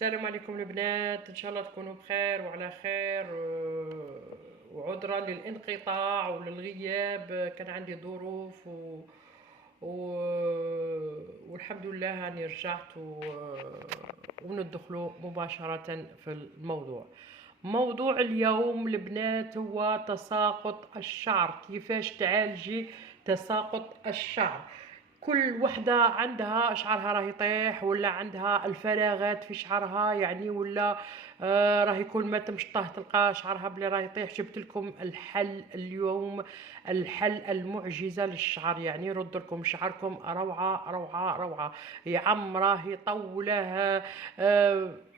السلام عليكم البنات، ان شاء الله تكونوا بخير وعلى خير. وعذرا للانقطاع وللغياب، كان عندي ظروف و... والحمد لله اني رجعت وندخلوا مباشرة في الموضوع. موضوع اليوم البنات هو تساقط الشعر، كيفاش تعالجي تساقط الشعر. كل وحده عندها شعرها راه يطيح، ولا عندها الفراغات في شعرها يعني، ولا راه يكون ما تمشطه تلقى شعرها بلي راه يطيح. جبت لكم الحل اليوم، الحل المعجزه للشعر، يعني يرد لكم شعركم روعه روعه روعه، يعمره يطوله.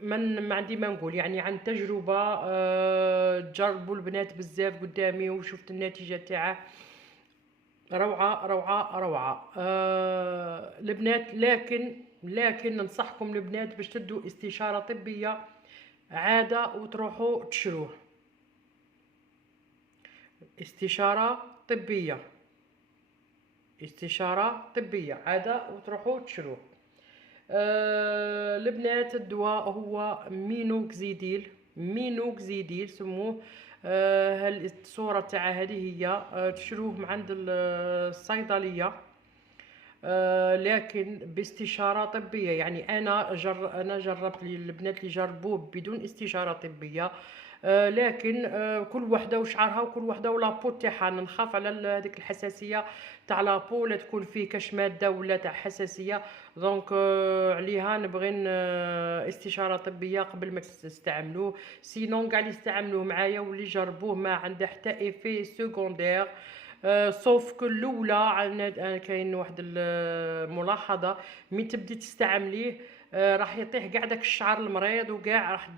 من ما عندي ما نقول، يعني عن تجربه. جربوا البنات بزاف قدامي وشفت النتيجه تاعه، روعة روعة روعة. البنات، لكن ننصحكم البنات باش تدوا استشارة طبية عادة وتروحوا تشروه. استشارة طبية، استشارة طبية عادة وتروحوا تشروه. البنات الدواء هو مينوكزيديل، مينوكزيديل سموه. الصورة تاع هذه هي، تشروه من عند الصيدلية. لكن باستشارة طبية، يعني أنا جربت البنات اللي جربوه بدون استشارة طبية. لكن كل وحده وشعرها، وكل وحده ولابو تاعها. نخاف على هذيك الحساسيه تاع لابو، لا تكون فيه كاش ماده ولا تاع حساسيه. دونك عليها نبغي استشاره طبيه قبل ما تستعملوه. سينون كاع اللي استعملوه معايا واللي جربوه ما عنده حتى ايفي سكوندير. صوف كل الاولى كاين واحد الملاحظه، مين تبدي تستعمليه راح يطيح كاع داك الشعر المريض، وكاع راح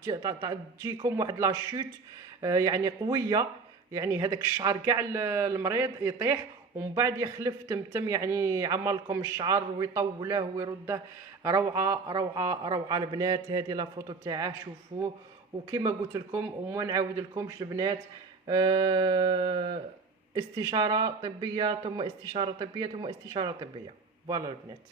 تجيكم واحد لاشوت يعني قويه، يعني هذاك الشعر كاع المريض يطيح، ومن بعد يخلف تمتم، يعني يعمر لكم الشعر ويطوله ويرده. روعه روعه روعه البنات. هذه لا فوتو تاعه شوفوه. وكما قلت لكم وما نعاود لكمش البنات، استشارة طبية ثم استشارة طبية ثم استشارة طبية. فوالا البنات.